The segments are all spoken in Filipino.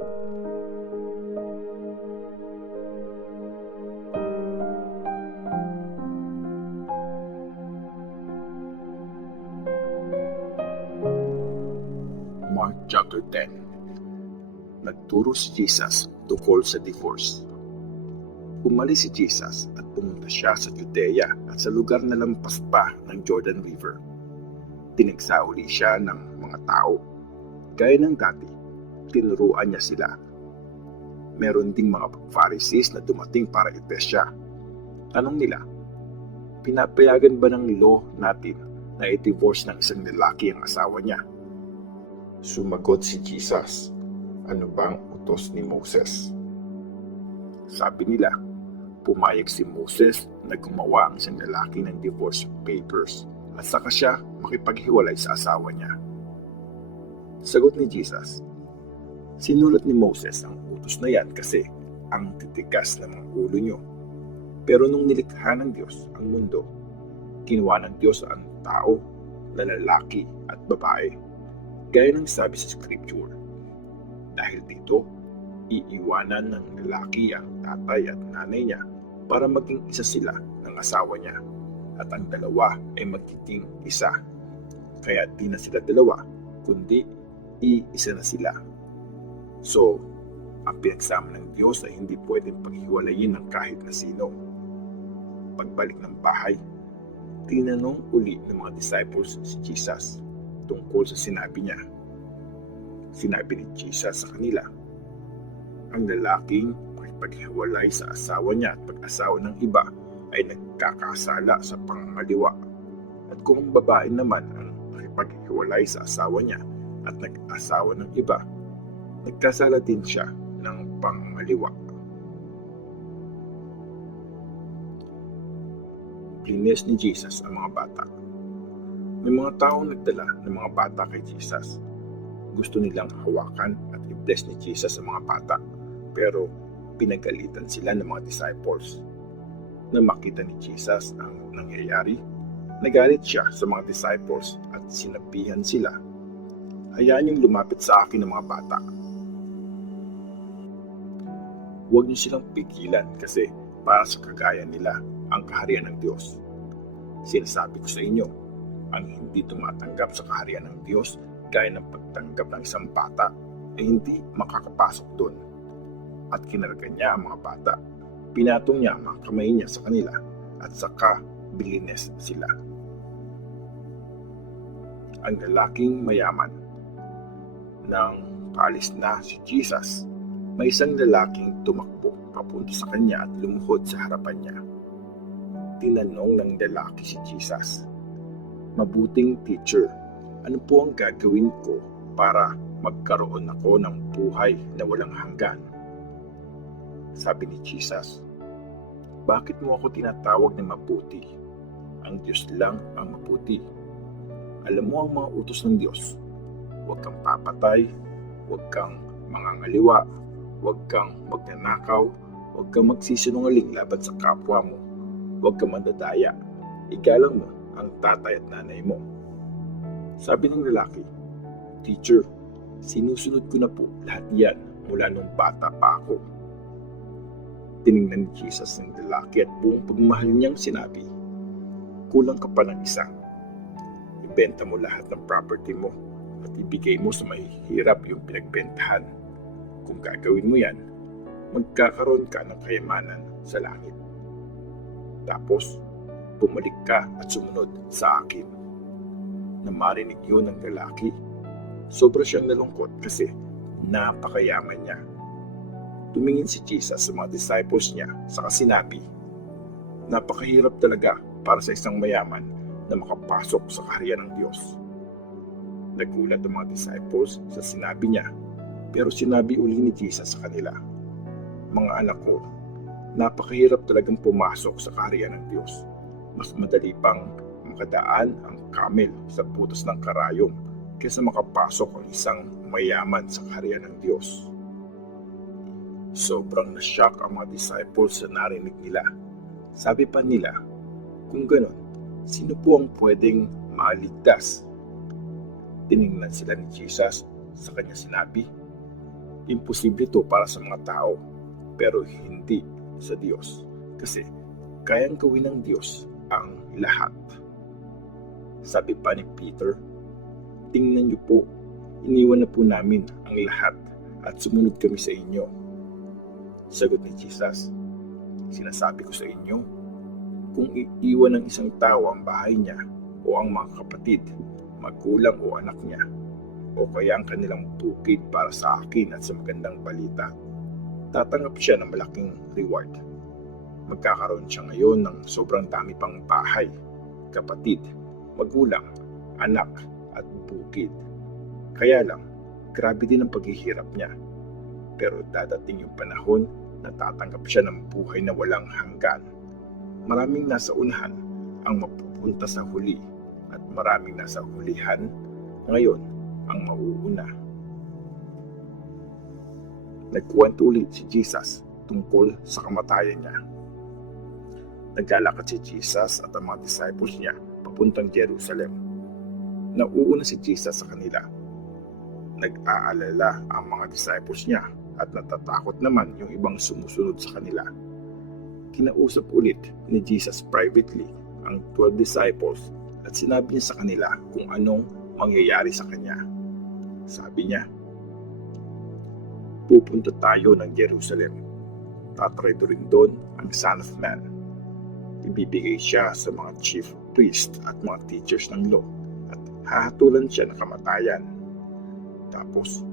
Mark chapter 10. Nagturo si Jesus tungkol sa divorce. Umalis si Jesus at pumunta siya sa Judea at sa lugar na lampas pa ng Jordan River. Tinagsauli siya ng mga tao. Gaya ng dati, tinuruan niya sila. Meron ding mga Pharisees na dumating para i-test siya. Tanong nila, pinapayagan ba ng law natin na i-divorce ng isang lalaki ang asawa niya? Sumagot si Jesus, ano bang utos ni Moses? Sabi nila, pumayag si Moses na gumawa ang isang lalaki ng divorce papers at saka siya makipaghiwalay sa asawa niya. Sagot ni Jesus, sinulat ni Moses ang utos na yan kasi ang titigas ng mga ulo nyo. Pero nung nilikha ng Diyos ang mundo, ginawa ng Diyos ang tao na lalaki at babae. Gaya ng sabi sa Scripture, dahil dito, iiwanan ng lalaki ang tatay at nanay niya para maging isa sila ng asawa niya at ang dalawa ay magiging isa. Kaya di na sila dalawa, kundi iisa na sila. So, ang pinagsama ng Diyos ay hindi pwedeng paghiwalayin ng kahit na sino. Pagbalik ng bahay, tinanong uli ng mga disciples si Jesus tungkol sa sinabi niya. Sinabi ni Jesus sa kanila, ang lalaking makipaghiwalay sa asawa niya at pag-asawa ng iba ay nagkakasala sa pangangaliwa. At kung ang babae naman ang makipaghiwalay sa asawa niya at nag-asawa ng iba, nagkasala din siya ng pangangaliwa. Blinis ni Jesus ang mga bata. May mga taong nagdala ng mga bata kay Jesus. Gusto nilang hawakan at i-bless ni Jesus ang mga bata. Pero pinagalitan sila ng mga disciples. Nang makita ni Jesus ang nangyayari, nagalit siya sa mga disciples at sinabihan sila, hayaan niyong lumapit sa akin ng mga bata. Huwag niyo silang pigilan kasi para sa kagaya nila ang kaharian ng Diyos. Sinasabi ko sa inyo, ang hindi tumatanggap sa kaharian ng Diyos gaya ng pagtanggap ng isang bata ay hindi makakapasok doon. At kinarga niya ang mga bata. Pinatong niya ang mga kamay niya sa kanila at saka bilinis sila. Ang lalaking mayaman. Nang paalis na si Jesus, may isang lalaking tumakbo papunta sa kanya at lumuhod sa harapan niya. Tinanong ng lalaki si Jesus, mabuting teacher, ano po ang gagawin ko para magkaroon ako ng buhay na walang hanggan? Sabi ni Jesus, bakit mo ako tinatawag na mabuti? Ang Diyos lang ang mabuti. Alam mo ang mga utos ng Diyos. Huwag kang papatay, huwag kang mangangaliwa, huwag kang magnanakaw, huwag kang magsisinungaling laban sa kapwa mo, huwag kang mandadaya, igalang mo ang tatay at nanay mo. Sabi ng lalaki, teacher, sinusunod ko na po lahat yan mula nung bata pa ako. Tiningnan ni Jesus ng lalaki at buong pagmamahal niyang sinabi, kulang ka pa ng isa. Ibenta mo lahat ng property mo at ibigay mo sa mahihirap yung pinagbentahan. Kung gagawin mo yan, magkakaroon ka ng kayamanan sa langit. Tapos, bumalik ka at sumunod sa akin. Nang marinig yun ng lalaki, sobra siyang nalungkot kasi napakayaman niya. Tumingin si Jesus sa mga disciples niya saka sinabi, napakahirap talaga para sa isang mayaman na makapasok sa kaharian ng Diyos. Nagulat ang mga disciples sa sinabi niya, pero sinabi uli ni Jesus sa kanila, mga anak ko, napakahirap talagang pumasok sa kaharian ng Diyos. Mas madali pang makadaan ang camel sa butas ng karayom kaysa makapasok ang isang mayaman sa kaharian ng Diyos. Sobrang na-shock ang mga disciples sa narinig nila. Sabi pa nila, kung ganon, sino po ang pwedeng maligtas? Tiningnan sila ni Jesus, sa kanya sinabi, Imposible ito para sa mga tao, pero hindi sa Diyos. Kasi kayang gawin ng Diyos ang lahat. Sabi pa ni Peter, tingnan niyo po, iniwan na po namin ang lahat at sumunod kami sa inyo. Sagot ni Jesus, sinasabi ko sa inyo, kung iiwan ng isang tao ang bahay niya o ang mga kapatid, magulang o anak niya, o kaya ang kanilang bukid para sa akin at sa magandang balita, tatanggap siya ng malaking reward. Magkakaroon siya ngayon ng sobrang dami pang bahay, kapatid, magulang, anak at bukid. Kaya lang, grabe din ang paghihirap niya. Pero dadating yung panahon na tatanggap siya ng buhay na walang hanggan. Maraming nasa unahan ang mapupunta sa huli at maraming nasa hulihan ngayon ang mauuna. Nagkwento ulit si Jesus tungkol sa kamatayan niya. Naglalakad si Jesus at ang mga disciples niya papuntang Jerusalem. Nauuna si Jesus sa kanila. Nag-aalala ang mga disciples niya at natatakot naman yung ibang sumusunod sa kanila. Kinausap ulit ni Jesus privately ang 12 disciples at sinabi niya sa kanila kung anong mangyayari sa kanya. Sabi niya, pupunta tayo ng Jerusalem. Tatraydo rin doon ang Son of Man. Ibibigay siya sa mga chief priest at mga teachers ng law at hahatulan siya ng kamatayan. Tapos,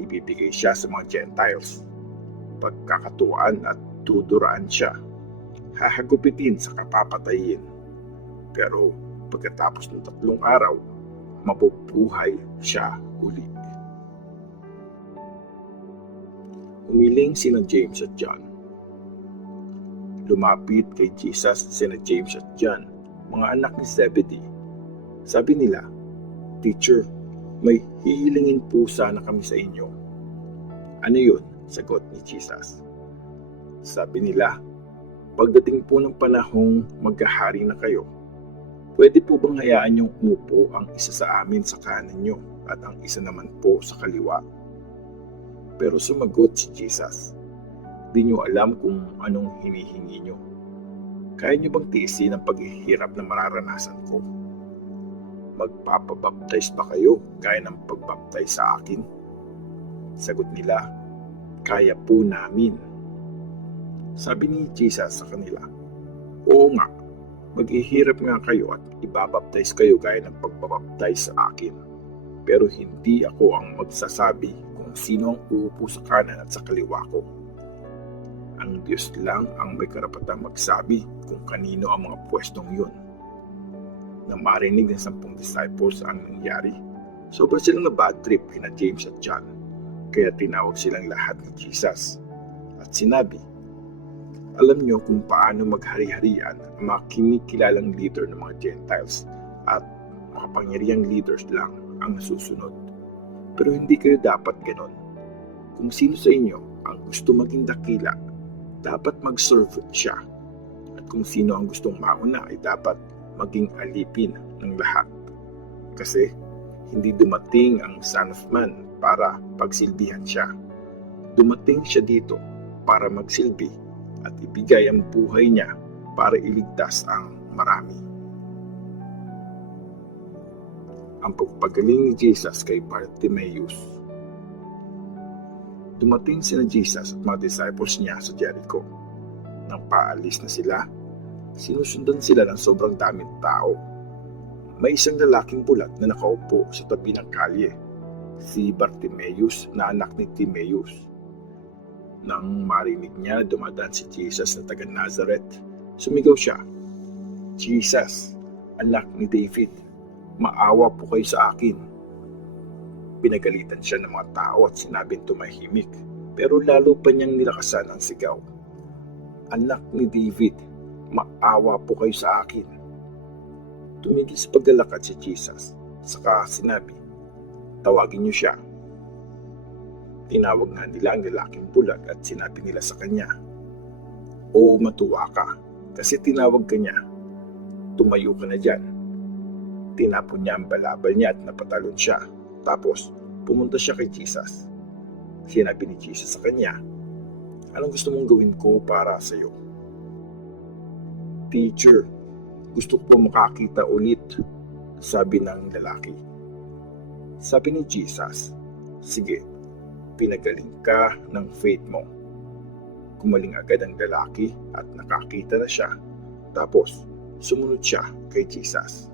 ibibigay siya sa mga Gentiles. Pagkakatuwaan at tuduraan siya. Hahagupitin sa kapapatayin. Pero pagkatapos ng 3 araw, mabubuhay siya uli. Umiling sina James at John. Lumapit kay Jesus sina James at John, mga anak ni Zebedee. Sabi nila, Teacher, may hihilingin po sana kami sa inyo. Ano yun? Sagot ni Jesus. Sabi nila, pagdating po ng panahong magkahari na kayo, pwede po bang hayaan niyong umupo ang isa sa amin sa kanan niyo at ang isa naman po sa kaliwa? Pero sumagot si Jesus, di niyo alam kung anong hinihingi niyo. Kaya niyo bang tiisin ang paghihirap na mararanasan ko? Magpapabaptize ba kayo gaya ng pagbaptize sa akin? Sagot nila, kaya po namin. Sabi ni Jesus sa kanila, oo nga, maghihirap nga kayo at ibabaptize kayo gaya ng pagbabaptize sa akin. Pero hindi ako ang magsasabi kung sino ang uupo sa kanan at sa kaliwa ko. Ang Diyos lang ang may karapatang magsabi kung kanino ang mga pwestong yun. Nang marinig ng 10 disciples ang nangyari, sobrang silang na bad trip kina James at John, kaya tinawag silang lahat ni Jesus. At sinabi, alam niyo kung paano maghari-harian ang mga kinikilalang leader ng mga Gentiles at makapangyarihang leaders lang ang nasusunod. Pero hindi kayo dapat ganon. Kung sino sa inyo ang gusto maging dakila, dapat mag-serve siya. At kung sino ang gustong mauna ay dapat maging alipin ng lahat. Kasi hindi dumating ang Son of Man para pagsilbihan siya. Dumating siya dito para magsilbi at ibigay ang buhay niya para iligtas ang marami. Ang pagpagaling ni Jesus kay Bartimaeus. Dumating sina Jesus at mga disciples niya sa Jericho. Nang paalis na sila, sinusundan sila ng sobrang daming tao. May isang lalaking bulag na nakaupo sa tabi ng kalye, si Bartimaeus na anak ni Timaeus. Nang marinig niya na dumadaan si Jesus na taga Nazareth, sumigaw siya, Jesus, anak ni David, maawa po kayo sa akin. Pinagalitan siya ng mga tao at sinabing tumahimik, pero lalo pa niyang nilakasan ang sigaw. Anak ni David, maawa po kayo sa akin. Tumigil sa paglalakad si Jesus, saka sinabi, tawagin niyo siya. Tinawag nga nila ang lalaking bulag at sinabi nila sa kanya, oo, matuwa ka, kasi tinawag ka niya. Tumayo ka na dyan. Tinapon niya ang balabal niya at napatalon siya. Tapos, pumunta siya kay Jesus. Sinabi ni Jesus sa kanya, "Anong gusto mong gawin ko para sa iyo?" "Teacher, gusto ko makakita ulit," sabi ng lalaki. Sabi ni Jesus, "Sige, pinagaling ka ng faith mo." Gumaling agad ang lalaki at nakakita na siya. Tapos, sumunod siya kay Jesus.